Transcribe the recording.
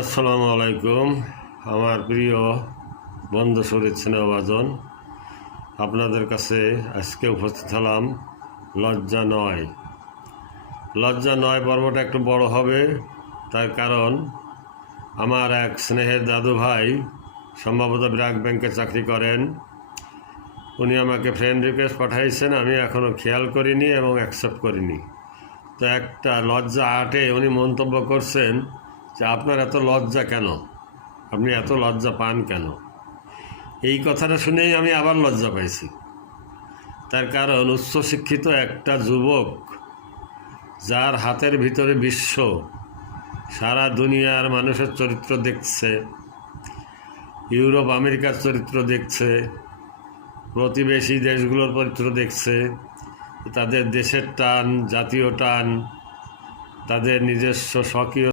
আসসালামু আলাইকুম। আমার প্রিয় বন্ধু শরীর স্নেহভাজন, আপনাদের কাছে আজকে উপস্থিত হলাম লজ্জা নয়। লজ্জা নয় পর্বটা একটু বড় হবে, তার কারণ আমার এক স্নেহের দাদু ভাই সম্ভবত ব্র্যাক ব্যাংকে চাকরি করেন। উনি আমাকে ফ্রেন্ড রিকোয়েস্ট পাঠাইছেন, আমি এখনও খেয়াল করিনি এবং অ্যাকসেপ্ট করিনি। তো একটা লজ্জা আটে উনি মন্তব্য করছেন যে আপনার এত লজ্জা কেন, আপনি এত লজ্জা পান কেন। এই কথাটা শুনেই আমি আবার লজ্জা পাইছি। তার কারণ উচ্চশিক্ষিত একটা যুবক, যার হাতের ভিতরে বিশ্ব, সারা দুনিয়ার মানুষের চরিত্র দেখছে, ইউরোপ আমেরিকার চরিত্র দেখছে, প্রতিবেশী দেশগুলোর চরিত্র দেখছে, তাদের দেশের টান, জাতীয় টান, তাদের নিজস্ব স্বকীয়